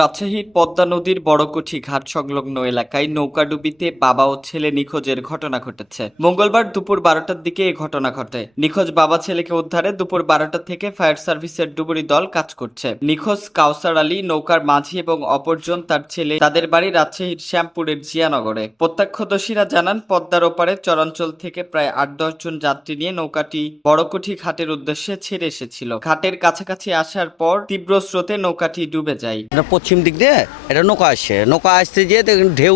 রাজশাহীর পদ্মা নদীর বড়কুঠি ঘাট সংলগ্ন এলাকায় নৌকাডুবিতে বাবা ও ছেলে নিখোঁজের ঘটনা ঘটেছে। মঙ্গলবার দুপুর 12টার দিকে এ ঘটনা ঘটে। নিখোঁজ বাবা ছেলেকে উদ্ধারে দুপুর 12টা থেকে ফায়ার সার্ভিসের ডুবুরি দল কাজ করছে। নিখোঁজ কাউসার আলী নৌকার মাঝি এবং অপরজন তার ছেলে। তাদের বাড়ি রাজশাহীর শ্যামপুরের জিয়ানগরে। প্রত্যক্ষদর্শীরা জানান, পদ্মার ওপারে চরাঞ্চল থেকে প্রায় 8-10 জন যাত্রী নিয়ে নৌকাটি বড়কুঠি ঘাটের উদ্দেশ্যে ছেড়ে এসেছিল। ঘাটের কাছাকাছি আসার পর তীব্র স্রোতে নৌকাটি ডুবে যায়। পশ্চিম দিক দিয়ে এটা নৌকা আসছে, নৌকা আসতে যেয়ে দেখেন ঢেউ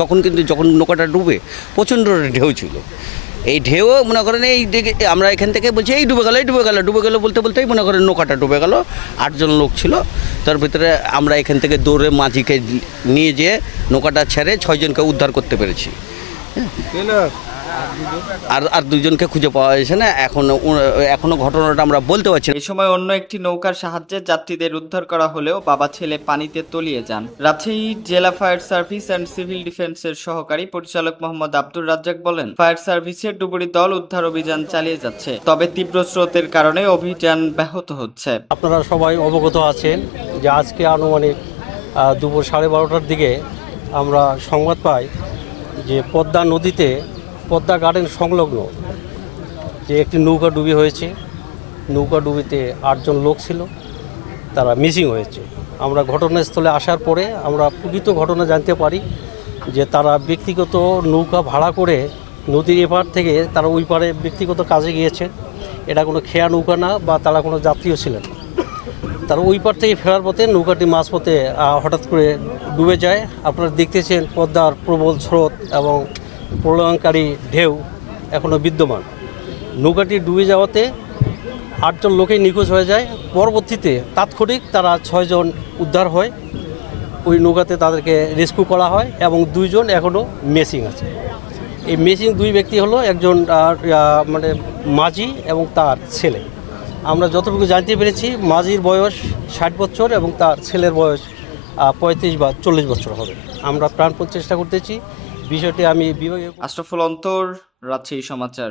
তখন কিন্তু যখন নৌকাটা ডুবে প্রচণ্ড ঢেউ ছিল। এই ঢেউ মনে করেন এই দিকে আমরা এখান থেকে বলছি এই ডুবে গেল বলতে বলতেই মনে করেন নৌকাটা ডুবে গেল। 8 জন লোক ছিল, তার ভিতরে আমরা এখান থেকে দৌড়ে মাঝিকে নিয়ে যেয়ে নৌকাটা ছেড়ে 6 জনকে উদ্ধার করতে পেরেছি। আর 2 জনকে খুঁজে পাওয়া যাচ্ছে না, এখনো ঘটনাটা আমরা বলতে পারছি না। এই সময় অন্য একটি নৌকার সাহায্যে যাত্রীদের উদ্ধার করা হলেও বাবা ছেলে পানিতে তলিয়ে যান। রাজশাহী জেলা ফায়ার সার্ভিস অ্যান্ড সিভিল ডিফেন্সের সহকারী পরিচালক মোহাম্মদ আব্দুর রাজ্জাক বলেন, ফায়ার সার্ভিসের ডুবুরি দল উদ্ধার অভিযান চালিয়ে যাচ্ছে, তবে তীব্র স্রোতের কারণে অভিযান ব্যাহত হচ্ছে। আপনারা সবাই অবগত আছেন যে আজকে আনুমানিক দুপুর 12:30টার দিকে আমরা সংবাদ পাই যে পদ্মা নদীতে পদ্মা গার্ডেন সংলগ্ন যে একটি নৌকা ডুবি হয়েছে। নৌকা ডুবিতে 8 জন লোক ছিল, তারা মিসিং হয়েছে। আমরা ঘটনাস্থলে আসার পরে আমরা প্রকৃত ঘটনা জানতে পারি যে তারা ব্যক্তিগত নৌকা ভাড়া করে নদীর এপার থেকে তারা ওই পারে ব্যক্তিগত কাজে গিয়েছে। এটা কোনো খেয়া নৌকা না বা তারা কোনো যাত্রীও ছিলেন না। তারা ওই পার থেকে ফেরার পথে নৌকাটি মাঝপথে হঠাৎ করে ডুবে যায়। আপনারা দেখতেছেন পদ্মার প্রবল স্রোত এবং প্রলয়ঙ্কারী ঢেউ এখনও বিদ্যমান। নৌকাটি ডুবে যাওয়াতে 8 জন লোকেই নিখোঁজ হয়ে যায়। পরবর্তীতে তাৎক্ষণিক তারা 6 জন উদ্ধার হয়, ওই নৌকাতে তাদেরকে রেস্কিউ করা হয় এবং 2 জন এখনও মিসিং আছে। এই মিসিং 2 ব্যক্তি হলো একজন মানে মাঝি এবং তার ছেলে। আমরা যতটুকু জানতে পেরেছি মাঝির বয়স 60 বছর এবং তার ছেলের বয়স 35 বা 40 বছর হবে। আমরা প্রাণপণ চেষ্টা করতেছি বিষয়টি আমি বিভাগীয়। আশরাফুল অন্তর, রাজশাহী সমাচার।